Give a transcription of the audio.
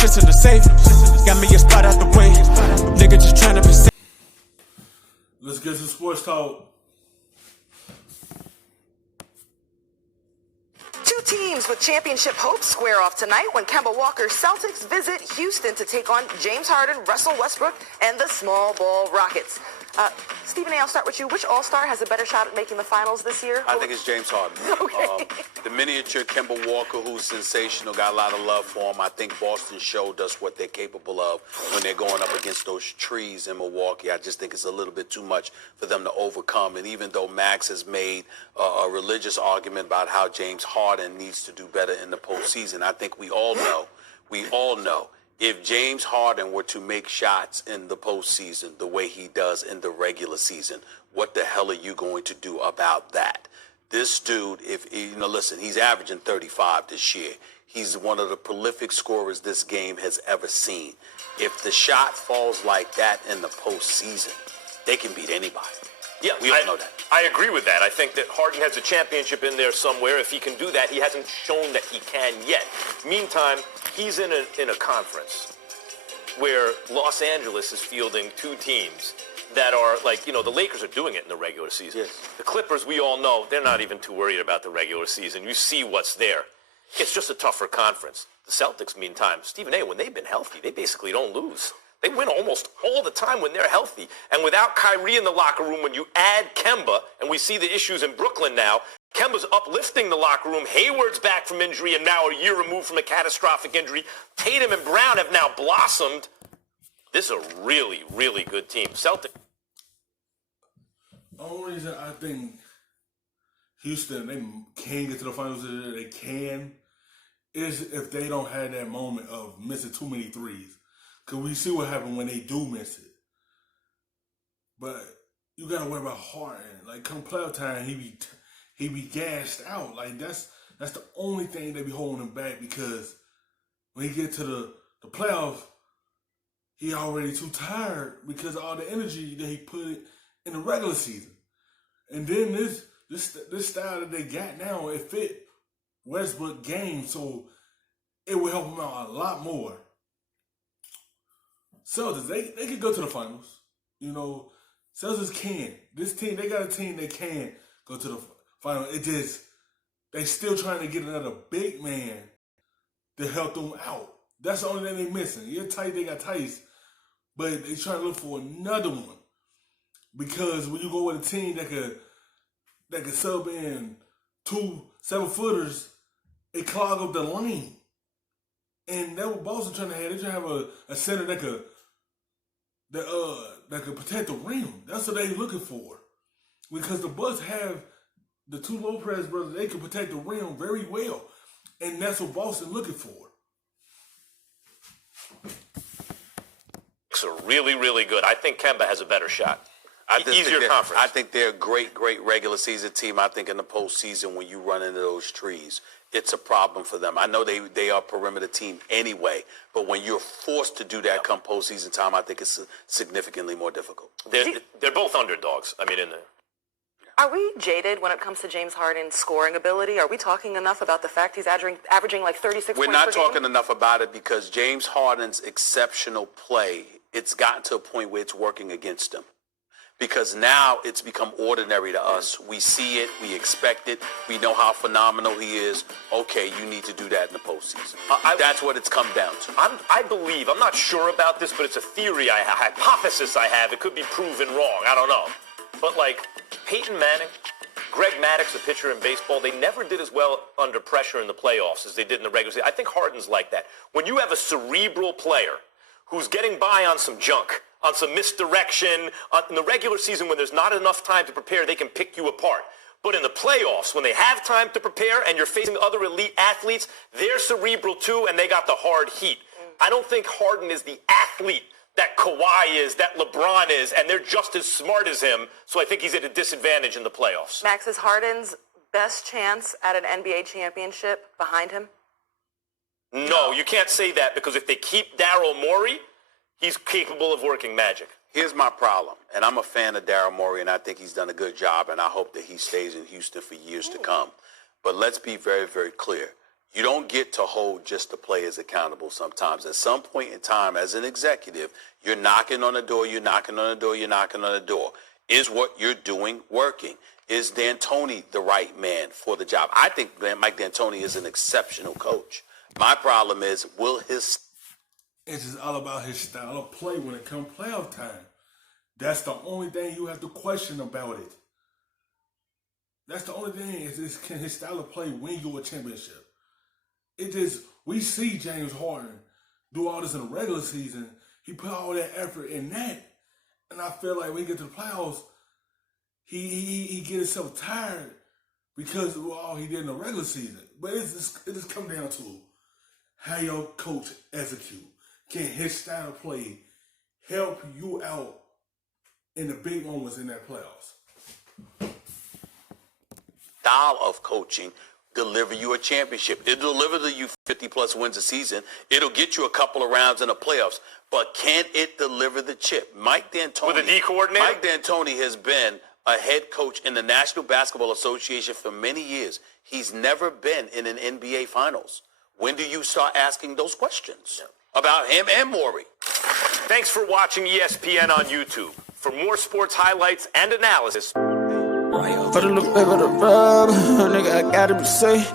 shit's in the safe. Got me a spot out the way. Nigga just tryna be safe. Let's get some sports talk. Two teams with championship hopes square off tonight when Kemba Walker's Celtics visit Houston to take on James Harden, Russell Westbrook, and the small ball Rockets. Stephen A., I'll start with you. Which All-Star has a better shot at making the finals this year? I think it's James Harden. Okay. The miniature Kemba Walker, who's sensational, got a lot of love for him. I think Boston showed us what they're capable of when they're going up against those trees in Milwaukee. I just think it's a little bit too much for them to overcome. And even though Max has made a religious argument about how James Harden needs to do better in the postseason, I think we all know, if James Harden were to make shots in the postseason the way he does in the regular season, what the hell are you going to do about that? This dude, listen, he's averaging 35 this year. He's one of the prolific scorers this game has ever seen. If the shot falls like that in the postseason, they can beat anybody. Yeah, we all know that. I agree with that. I think that Harden has a championship in there somewhere. If he can do that, he hasn't shown that he can yet. Meantime, he's in a conference where Los Angeles is fielding two teams that are like, the Lakers are doing it in the regular season. Yes. The Clippers, we all know, they're not even too worried about the regular season. You see what's there. It's just a tougher conference. The Celtics, meantime, Stephen A., when they've been healthy, they basically don't lose. They win almost all the time when they're healthy. And without Kyrie in the locker room, when you add Kemba, and we see the issues in Brooklyn now, Kemba's uplifting the locker room. Hayward's back from injury and now a year removed from a catastrophic injury. Tatum and Brown have now blossomed. This is a really, really good team. Celtics. The only reason I think Houston, they can get to the finals, they can, is if they don't have that moment of missing too many threes. Because we see what happens when they do miss it. But you got to worry about Harden. Like, come playoff time, he be gassed out. Like, that's the only thing they be holding him back, because when he get to the playoffs, he already too tired because of all the energy that he put in the regular season. And then this style that they got now, it fit Westbrook game, so it will help him out a lot more. Celtics, they can go to the finals. Celtics can. This team, they got a team that can go to the final. It just, they still trying to get another big man to help them out. That's the only thing they missing. You're tight, they got Tice, but they trying to look for another one. Because when you go with a team that could sub in 2 7-footers, it clog up the lane. And that's what Boston trying to have. They trying to have a center that could protect the rim. That's what they looking for. Because the Bucks have the 2 Lopez brothers, they can protect the rim very well. And that's what Boston looking for. Are really, really good. I think Kemba has a better shot. Easier conference. I think they're a great regular season team. I think in the postseason, when you run into those trees, it's a problem for them. I know they are a perimeter team anyway, but when you're forced to do that come postseason time, I think it's significantly more difficult. They're both underdogs. Are we jaded when it comes to James Harden's scoring ability? Are we talking enough about the fact he's averaging like 36 points per game? We're not talking enough about it because James Harden's exceptional play, it's gotten to a point where it's working against him. Because now it's become ordinary to us. We see it, we expect it, we know how phenomenal he is. Okay, you need to do that in the postseason. That's what it's come down to. I believe, I'm not sure about this, but it's a theory, a hypothesis I have. It could be proven wrong, I don't know. But like Peyton Manning, Greg Maddux, the pitcher in baseball, they never did as well under pressure in the playoffs as they did in the regular season. I think Harden's like that. When you have a cerebral player who's getting by on some junk, on some misdirection, in the regular season when there's not enough time to prepare, they can pick you apart. But in the playoffs, when they have time to prepare and you're facing other elite athletes, they're cerebral too, and they got the hard heat. I don't think Harden is the athlete that Kawhi is, that LeBron is, and they're just as smart as him, so I think he's at a disadvantage in the playoffs. Max, is Harden's best chance at an NBA championship behind him? No, you can't say that, because if they keep Daryl Morey, he's capable of working magic. Here's my problem, and I'm a fan of Daryl Morey, and I think he's done a good job, and I hope that he stays in Houston for years to come. But let's be very, very clear. You don't get to hold just the players accountable sometimes. At some point in time, as an executive, you're knocking on the door, you're knocking on the door, you're knocking on the door. Is what you're doing working? Is D'Antoni the right man for the job? I think Mike D'Antoni is an exceptional coach. My problem is, will his... It's just all about his style of play when it comes playoff time. That's the only thing you have to question about it. That's the only thing is can his style of play win you a championship? It just, we see James Harden do all this in the regular season. He put all that effort in that. And I feel like when he get to the playoffs, he get himself tired because of all he did in the regular season. But it just comes down to how your coach execute. Can his style of play help you out in the big moments in that playoffs? Style of coaching deliver you a championship. It'll deliver you 50-plus wins a season. It'll get you a couple of rounds in the playoffs. But can it deliver the chip? Mike D'Antoni. With a D coordinator? Mike D'Antoni has been a head coach in the National Basketball Association for many years. He's never been in an NBA Finals. When do you start asking those questions about him and Morey? Thanks for watching ESPN on YouTube. For more sports highlights and analysis... For the look, for the rub, nigga, I gotta be safe.